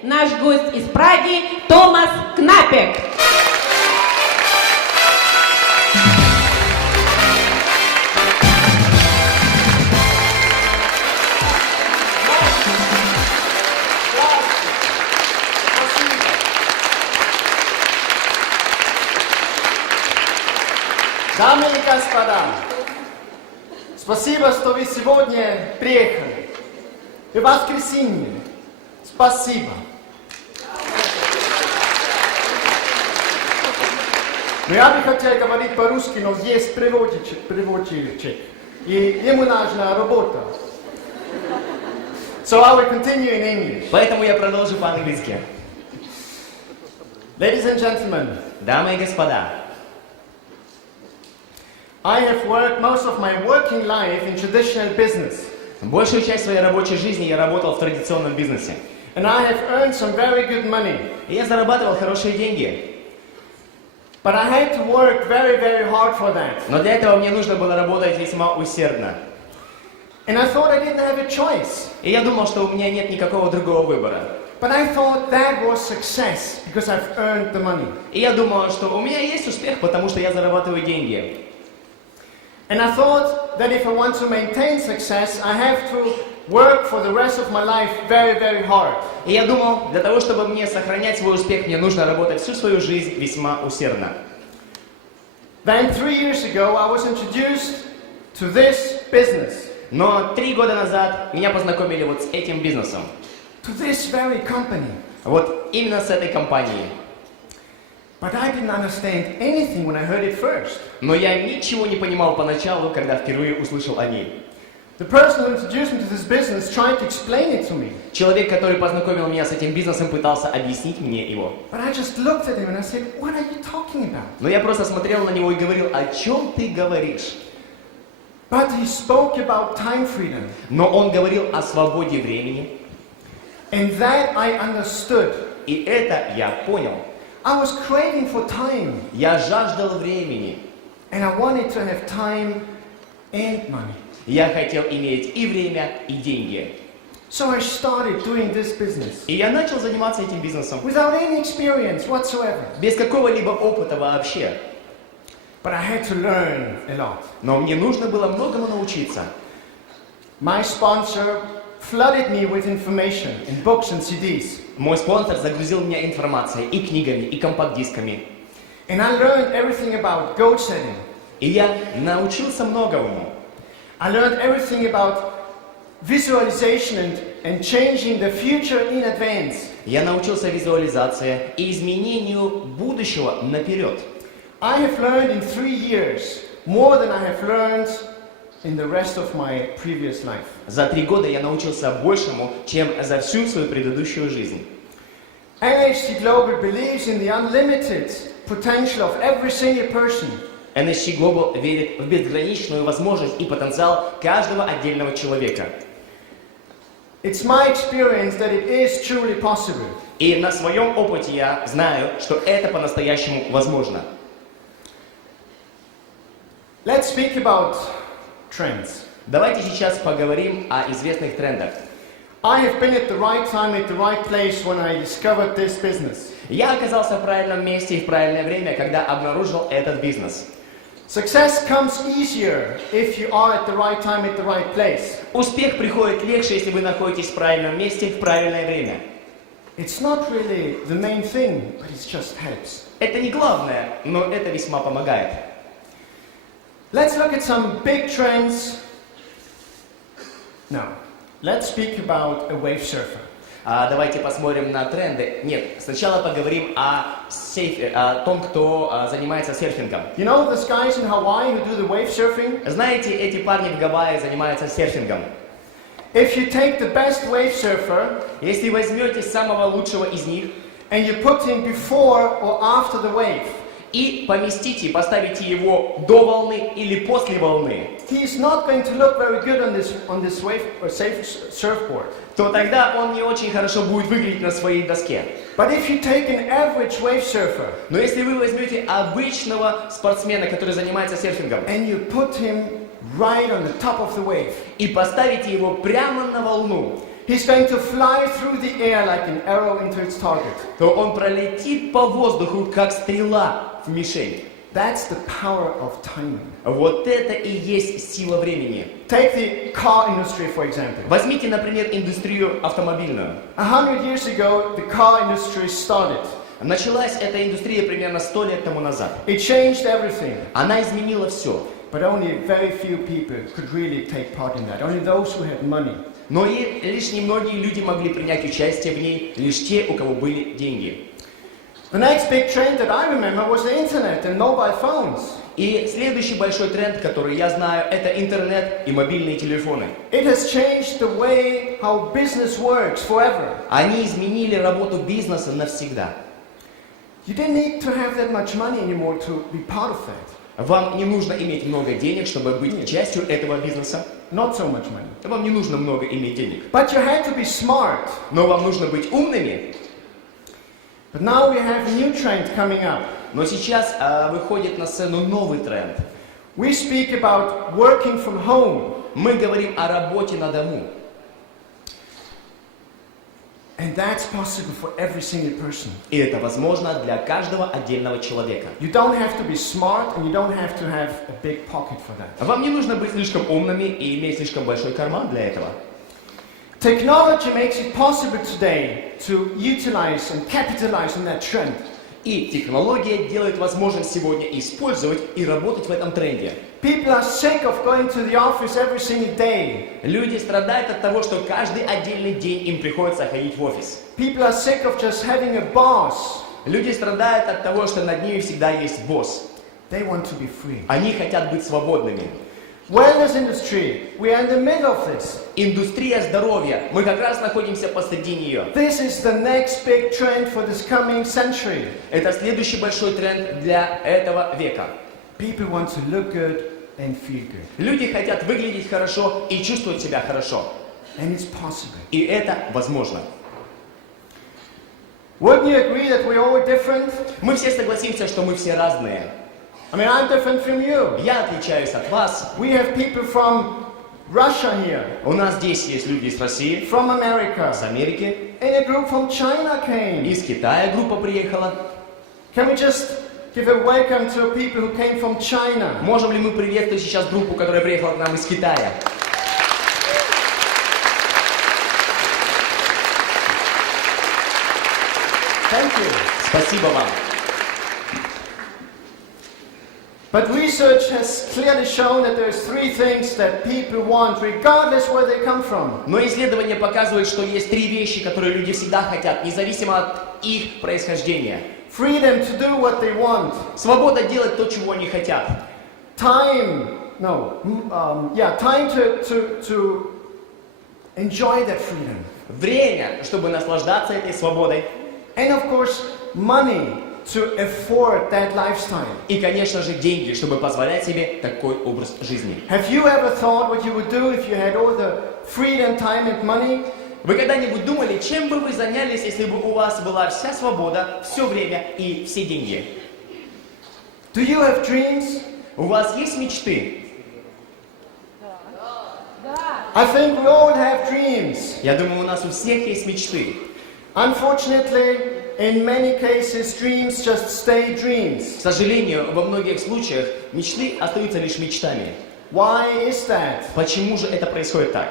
Наш гость из Праги Томас Кнапек. Дамы и господа, спасибо, что вы сегодня приехали. И в воскресенье. Спасибо. Но я бы хотел говорить по-русски, но есть переводчик, и ему нужна работа. So I will continue in English. Поэтому я продолжу по-английски. Ladies and gentlemen, Дамы и господа, I have worked most of my working life in traditional business. большую часть своей рабочей жизни я работал в традиционном бизнесе. And I have earned some very good money. И я зарабатывал хорошие деньги. But I had to work very, very hard for that. Но для этого мне нужно было работать весьма усердно. And I thought I didn't have a choice. И я думал, что у меня нет никакого другого выбора. But I thought that was success because I've earned the money. И я думал, что у меня есть успех, потому что я зарабатываю деньги. And I thought that if I want to maintain success, I have to work for the rest of my life very, very hard. И я думал, для того, чтобы мне сохранять свой успех, мне нужно работать всю свою жизнь весьма усердно. Then 3 years ago, I was introduced to this business. Но 3 года назад меня познакомили вот с этим бизнесом. To this very company. Вот именно с этой компанией. But I didn't understand anything when I heard it first. Но я ничего не понимал поначалу, когда впервые услышал о ней. The person who introduced me to this business tried to explain it to me. Человек, который познакомил меня с этим бизнесом, пытался объяснить мне его. But I just looked at him and I said, "What are you talking about?" Но я просто смотрел на него и говорил, о чем ты говоришь? But he spoke about time freedom. Но он говорил о свободе времени. And that I understood. И это я понял. I was craving for time. Я жаждал времени. And I wanted to have time and money. Я хотел иметь и время, и деньги. So I started doing this business. И я начал заниматься этим бизнесом. Without any experience whatsoever. Без какого-либо опыта вообще. But I had to learn a lot. Но мне нужно было многому научиться. My sponsor flooded me with information in books and CDs. Мой спонсор загрузил меня информацией и книгами, и компакт-дисками. And I learned everything about goal setting. И я научился многому. I learned everything about visualization and changing the future in advance. Я научился визуализации и изменению будущего наперед. I have learned in 3 years more than I have learned in the rest of my previous life. За 3 года я научился большему, чем за всю свою предыдущую жизнь. NHC Global believes in the unlimited potential of every single person. NHC Global верит в безграничную возможность и потенциал каждого отдельного человека. It's my experience that it is truly possible. И на своем опыте я знаю, что это по-настоящему возможно. Let's speak about trends. Давайте сейчас поговорим о известных трендах. I have been at the right time, at the right place when I discovered this business. Я оказался в правильном месте и в правильное время, когда обнаружил этот бизнес. Success comes easier if you are at the right time, at the right place. Успех приходит легче, если вы находитесь в правильном месте в правильное время. It's not really the main thing, but it just helps. Это не главное, но это весьма помогает. Let's look at some big trends. Now, let's speak about a wave surfer. Давайте посмотрим на тренды. Нет, сначала поговорим о том, кто занимается серфингом. You know those guys in Hawaii who do the wave surfing? Знаете, эти парни в Гавайи занимаются серфингом. If you take the best wave surfer, Если возьмете самого лучшего из них and you put him before or after the wave, и поместите, поставите его до волны или после волны, he's not going to look very good on this wave or surfboard. то тогда он не очень хорошо будет выглядеть на своей доске. But if you take an average wave surfer Но если вы возьмете обычного спортсмена, который занимается серфингом, and you put him right on the top of the wave, и поставите его прямо на волну, he's going to fly through the air like an arrow into its target. то он пролетит по воздуху, как стрела в мишень. That's the power of timing. Вот это и есть сила времени. Take the car industry, for example. Возьмите, например, индустрию автомобильную. 100 years ago, the car industry started. Началась эта индустрия примерно 100 лет тому назад. It changed everything. Она изменила все. But only very few people could really take part in that. Only those who had money. Но и лишь немногие люди могли принять участие в ней, лишь те, у кого были деньги. The next big trend that I remember was the internet and mobile phones. И следующий большой тренд, который я знаю, это интернет и мобильные телефоны. It has changed the way how business works forever. Они изменили работу бизнеса навсегда. You didn't need to have that much money anymore to be part of that. Вам не нужно иметь много денег, чтобы быть частью этого бизнеса. Not so much money. Вам не нужно много иметь денег. But you had to be smart. Но вам нужно быть умными. But now we have a new trend coming up. Но сейчас выходит на сцену новый тренд. We speak about working from home. Мы говорим о работе на дому. And that's possible for every single person. И это возможно для каждого отдельного человека. You don't have to be smart and you don't have to have a big pocket for that. Вам не нужно быть слишком умными и иметь слишком большой карман для этого. Technology makes it possible today to utilize and capitalize on that trend. И технология делает возможным сегодня использовать и работать в этом тренде. People are sick of going to the office every single day. Люди страдают от того, что каждый отдельный день им приходится ходить в офис. People are sick of just having a boss. Люди страдают от того, что над ними всегда есть босс. They want to be free. Они хотят быть свободными. Wellness industry, we are in the middle of this. Индустрия здоровья. Мы как раз находимся посреди нее. This is the next big trend for this coming century. Это следующий большой тренд для этого века. People want to look good and feel good. Люди хотят выглядеть хорошо и чувствовать себя хорошо. And it's possible. И это возможно. Wouldn't you agree that we're all different? Мы все согласимся, что мы все разные. I mean, I'm different from you. Я отличаюсь от вас. We have people from Russia here, У нас здесь есть люди из России, from America, с Америки, and a group from China came. из Китая группа приехала. Can we just give a welcome to people who came from China? Можем ли мы приветствовать сейчас группу, которая приехала к нам из Китая? Thank you. Спасибо вам. But research has clearly shown that there's three things that people want, regardless where they come from. Но исследования показывают, что есть три вещи, которые люди всегда хотят, независимо от их происхождения. Freedom to do what they want. Свобода делать то, чего они хотят. Time to enjoy that freedom. Время, чтобы наслаждаться этой свободой. And of course, money to afford that lifestyle. И, конечно же, деньги, чтобы позволять себе такой образ жизни. Have you ever thought what you would do if you had all the freedom, time and money? Вы когда-нибудь думали, чем бы вы занялись, если бы у вас была вся свобода, все время и все деньги? Do you have dreams? У вас есть мечты? I think we all have dreams. Я думаю, у нас у всех есть мечты. Unfortunately, in many cases, dreams just stay dreams. К сожалению, во многих случаях мечты остаются лишь мечтами. Why is that? Почему же это происходит так?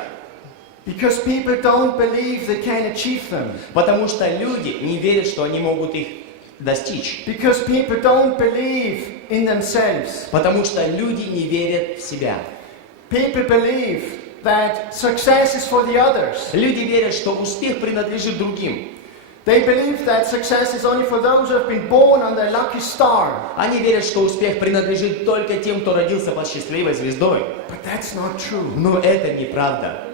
Because people don't believe they can achieve them. Потому что люди не верят, что они могут их достичь. Because people don't believe in themselves. Потому что люди не верят в себя. People believe that success is for the others. Люди верят, что успех принадлежит другим. They believe that success is only for those who have been born on their lucky star. Они верят, что успех принадлежит только тем, кто родился под счастливой звездой. But that's not true. Но это неправда.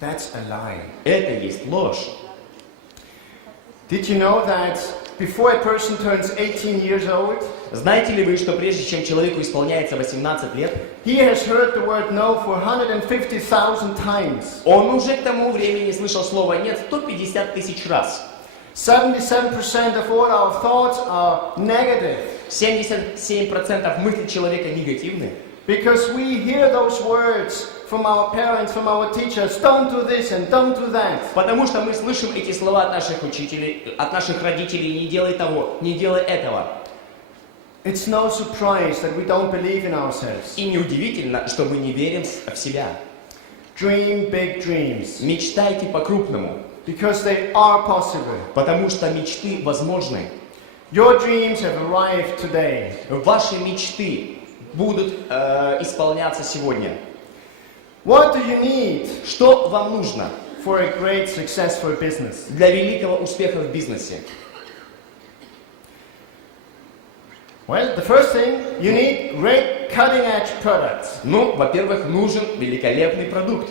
That's a lie. Это есть ложь. Did you know that before a person turns 18 years old, Знаете ли вы, что прежде чем человеку исполняется 18 лет, he has heard the word no for 150,000 times? он уже к тому времени слышал слово «нет» 150 тысяч раз. 77% of all our thoughts are negative. 77% мыслей человека негативны. Because we hear those words from our parents, from our teachers, don't do this and don't do that. Потому что мы слышим эти слова от наших учителей, от наших родителей: не делай того, не делай этого. It's no surprise that we don't believe in ourselves. И неудивительно, что мы не верим в себя. Dream big dreams, Мечтайте по-крупному, because they are possible. потому что мечты возможны. Your dreams have arrived today. Ваши мечты будут исполняться сегодня. What do you need Что вам нужно for a great successful business? для великого успеха в бизнесе? Well, the first thing, you need great cutting-edge products, Ну, во-первых, нужен великолепный продукт.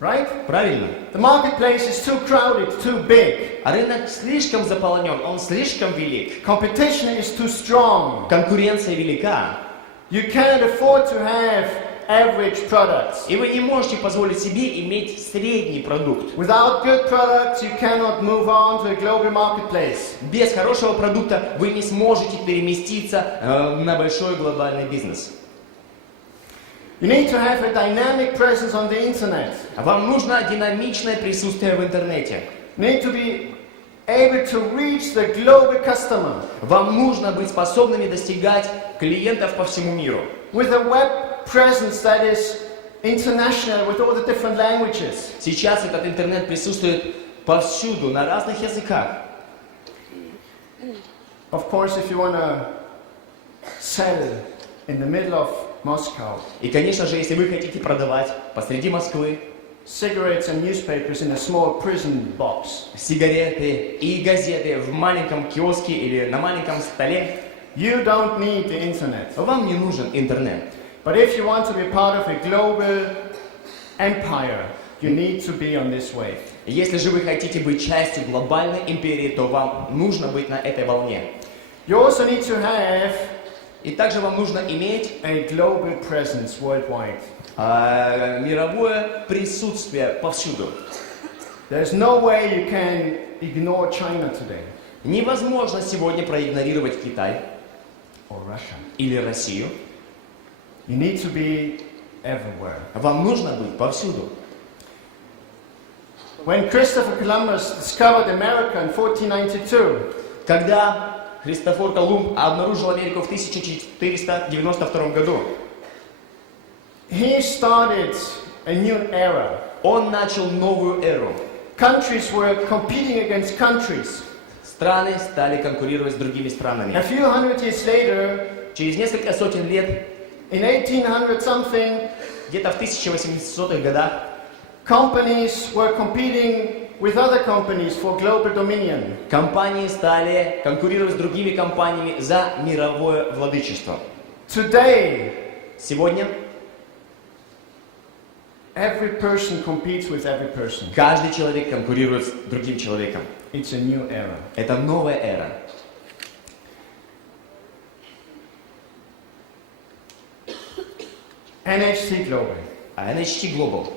right? Правильно? The marketplace is too crowded, too big. А рынок слишком заполнен, он слишком велик. Competition is too strong. Конкуренция велика. You cannot afford to have average products. И вы не можете позволить себе иметь средний продукт. Without good products, you cannot move on to a global marketplace. Без хорошего продукта вы не сможете переместиться на большой глобальный бизнес. You need to have a dynamic presence on the internet. Вам нужно динамичное присутствие в интернете. You need to be able to reach the global customer Вам нужно быть способными достигать клиентов по всему миру. with a web presence that is international with all the different languages. Сейчас этот интернет присутствует повсюду, на разных языках. Of course, if you want to sell in the middle of Moscow, И, конечно же, если вы хотите продавать посреди Москвы cigarettes and newspapers in a small prison box, сигареты и газеты в маленьком киоске или на маленьком столе, you don't need the internet. вам не нужен интернет. But if you want to be part of a global empire, you need to be on this wave. Если же вы хотите быть частью глобальной империи, то вам нужно быть на этой волне. You also need to have И также вам нужно иметь a global presence worldwide. мировое присутствие повсюду. There's no way you can ignore China today Невозможно сегодня проигнорировать Китай or Russia. или Россию. You need to be everywhere. Вам нужно быть повсюду. When Christopher Columbus discovered America in 1492, Когда Христофор Колумб обнаружил Америку в 1492 году, he started a new era. он начал новую эру. Countries were competing against countries. Страны стали конкурировать с другими A странами. few hundred years later, Через несколько сотен лет, in 1800 something, где-то в 1800-х годах, companies were competing with other companies for global dominion. компании стали конкурировать с другими компаниями за мировое владычество. Today, Сегодня every person competes with every person. каждый человек конкурирует с другим человеком. It's a new era. Это новая эра. NHT Global. А NHT Global.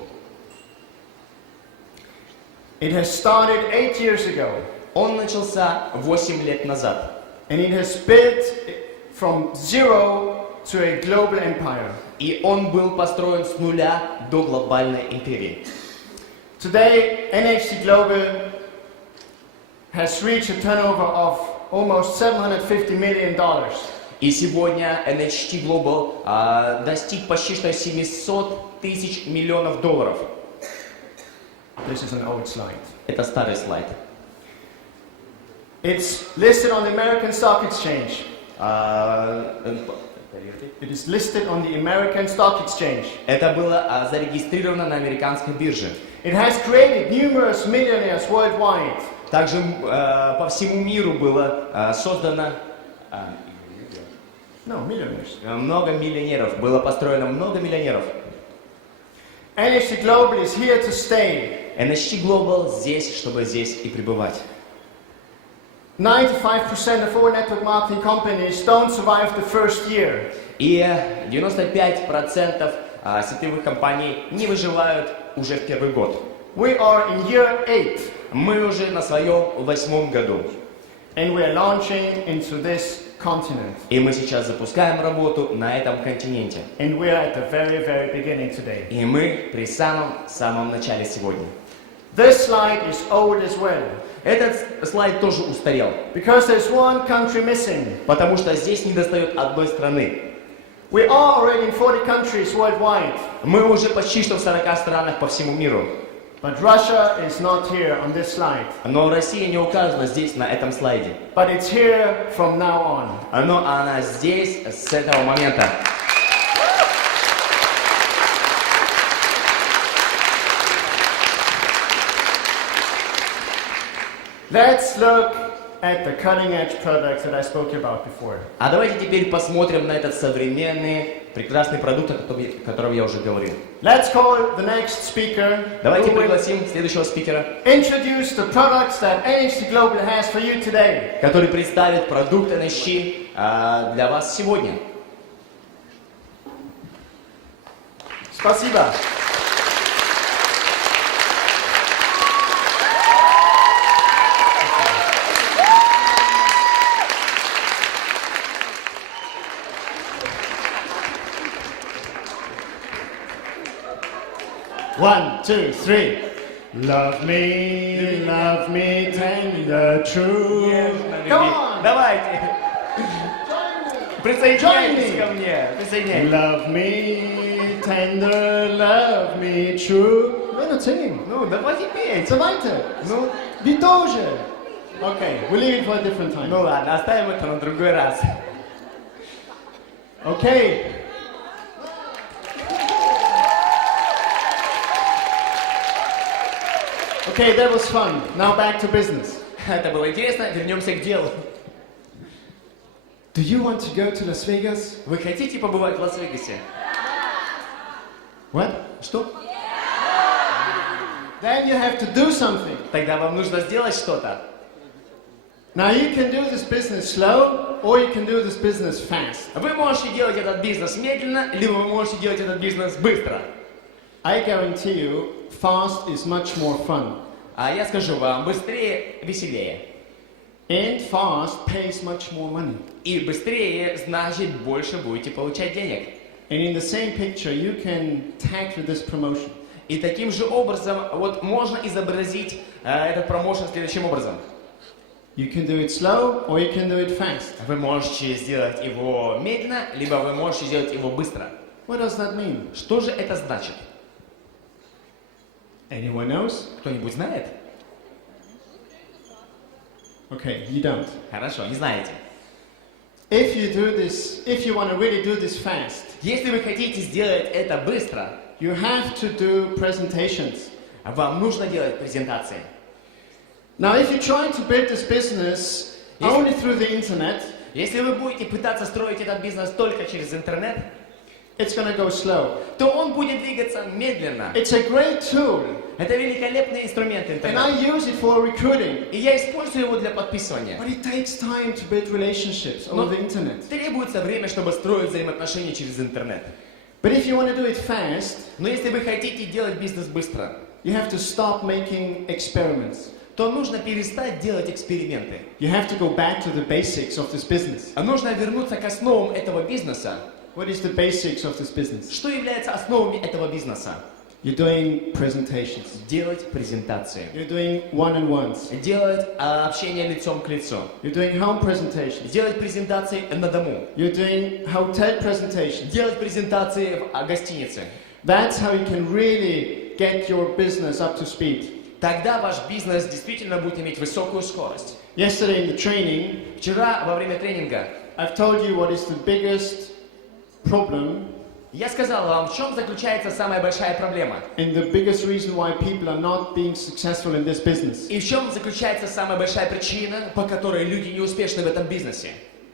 It has started 8 years ago, Он начался 8 лет назад. and it has built from zero to a global empire. И он был построен с нуля до глобальной империи. Today, NHT Global has reached a turnover of almost $750 million. И сегодня NHT Global достиг почти что 700 тысяч миллионов долларов. This is an old slide. Это старый слайд. It's listed on the American Stock Exchange. It is listed on the American Stock Exchange. Это было зарегистрировано на американской бирже. It has created numerous millionaires worldwide. Также по всему миру было создано No, millionaires. много миллионеров. Было построено много миллионеров. NHT Global is here to stay. NHT Global здесь, чтобы здесь и пребывать. 95% of all network marketing companies don't survive the first year. И 95% сетевых компаний не выживают уже в первый год. We are in year 8, Мы уже на своем 8-м году. and we are launching into this continent. И мы сейчас запускаем работу на этом континенте. And we are at the very, very beginning today. И мы при самом начале сегодня. This slide is old as well. Этот слайд тоже устарел, Because there's one country missing. потому что здесь недостает одной страны. We are already in 40 countries worldwide. Мы уже почти что в 40 странах по всему миру. But Russia is not here on this slide. Но Россия не указана здесь, на этом слайде. But it's here from now on. Но она здесь с этого момента. Let's look at the cutting edge products that I spoke about before. А давайте теперь посмотрим на этот современный, прекрасный продукт, о котором я уже говорил. Let's call the next speaker Давайте who will пригласим следующего спикера, introduce the products that NHT Global has for you today. который представит продукт NHT для вас сегодня. Спасибо. One, two, three. Love me, tender, true. Come on. Давайте. Присоединяйтесь ко мне. Присоединяйтесь. Love me, tender, love me, true. We're not singing. Ну, давайте петь. Давайте. Ну, Вы тоже. Okay, we'll leave it for a different time. ну ладно, оставим это на другой раз. Okay. Okay, that was fun. Now back to business. Это было интересно. Вернемся к делу. Do you want to go to Las Vegas? Вы хотите побывать в Лас-Вегасе? What? Что? Then you have to do something. Тогда вам нужно сделать что-то. Now you can do this business slow, or you can do this business fast. Вы можете делать этот бизнес медленно, либо вы можете делать этот бизнес быстро. I guarantee you, fast is much more fun. А я скажу вам, быстрее, веселее. And fast pays much more money. И быстрее, значит, больше будете получать денег. And in the same picture, you can tag with this promotion. И таким же образом, вот можно изобразить этот промоушен следующим образом. You can do it slow, or you can do it fast. Вы можете сделать его медленно, либо вы можете сделать его быстро. What does that mean? Что же это значит? Anyone knows? Кто-нибудь знает? Okay, you don't. Хорошо, не знаете. If you want to really do this fast, Если вы хотите сделать это быстро, you have to do presentations. вам нужно делать презентации. Now, if you're trying to build this business only through the internet, Если вы будете пытаться строить этот бизнес только через интернет, it's going to go slow. то он будет двигаться медленно. It's a great tool, Это великолепный инструмент and интернет. I use it for recruiting. И я использую его для подписывания. But it takes time to build relationships over the internet. Требуется время, чтобы строить взаимоотношения через интернет. But if you want to do it fast, Но если вы хотите делать бизнес быстро, you have to stop making experiments. то нужно перестать делать эксперименты. You have to go back to the basics of this business. А нужно вернуться к основам этого бизнеса. What is the basics of this business? Что является основами этого бизнеса? You're doing presentations. Делать презентации. You're doing one-on-ones. Делать общение лицом к лицу. You're doing home presentations. Делать презентации на дому. You're doing hotel presentations. Делать презентации в гостинице. That's how you can really get your business up to speed. Тогда ваш бизнес действительно будет иметь высокую скорость. Yesterday in the training, Вчера во время тренинга I've told you what is the biggest problem я сказал вам, в чем заключается самая большая проблема. and the biggest reason why people are not being successful in this business. И в чем заключается самая большая причина, по которой люди не успешны в этом бизнесе.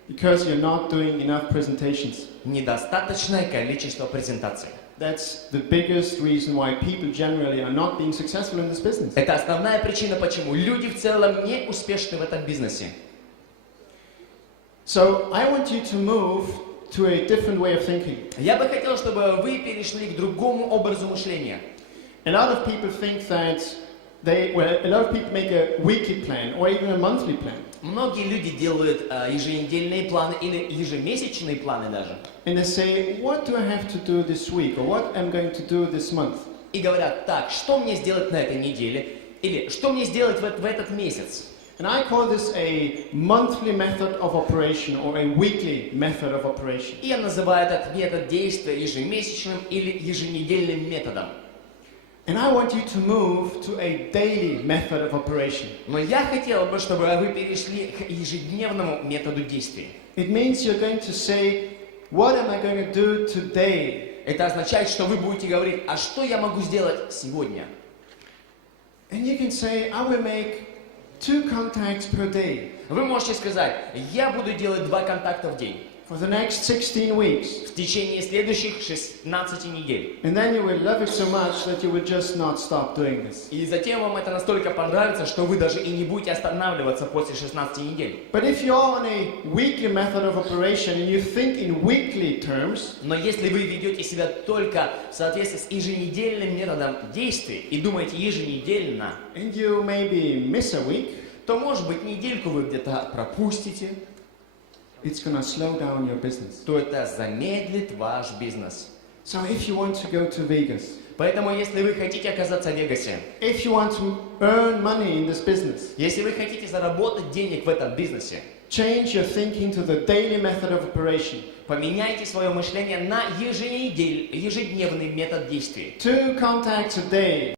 Because you're not doing enough presentations. Недостаточное количество презентаций. That's the biggest reason why people generally are not being successful in this business. Это основная причина, почему люди в целом не успешны в этом бизнесе. So I want you to move to a different way of thinking. Я бы хотел, чтобы вы перешли к другому образу мышления. A lot of people think that a lot of people make a weekly plan or even a monthly plan. Многие люди делают еженедельные планы или ежемесячные планы даже. And they say, what do I have to do this week? Or what am I going to do this month? И говорят, так, что мне сделать на этой неделе? Или что мне сделать в этот месяц? And I call this a monthly method of operation or a weekly method of operation. И я называю этот метод действия ежемесячным или еженедельным методом. And I want you to move to a daily method of operation. Но я хотел бы, чтобы вы перешли к ежедневному методу действия. It means you're going to say, what am I going to do today? Это означает, что вы будете говорить, а что я могу сделать сегодня? And you can say, I will make 2 contacts per day Вы можете сказать, я буду делать 2 контакта в день for the next 16 weeks. в течение следующих 16 недель. And then you will love it so much that you will just not stop doing this. И затем вам это настолько понравится, что вы даже и не будете останавливаться после 16 недель. But if you're on a weekly method of operation and you think in weekly terms, Но если вы ведете себя только в соответствии с еженедельным методом действий и думаете еженедельно, and you maybe miss a week, то, может быть, недельку вы где-то пропустите, it's going to slow down your business. то это замедлит ваш бизнес. So if you want to go to Vegas, Поэтому, если вы хотите оказаться в Вегасе, if you want to earn money in this business, если вы хотите заработать денег в этом бизнесе, change your thinking to the daily method of operation. поменяйте свое мышление на ежедневный метод действий. 2 contacts a day